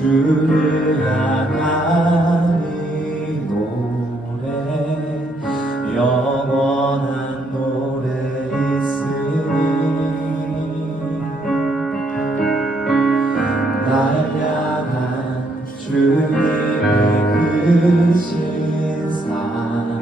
주를 향하는 노래 영원한 노래 있으니 날 향한 주님의 그 신사.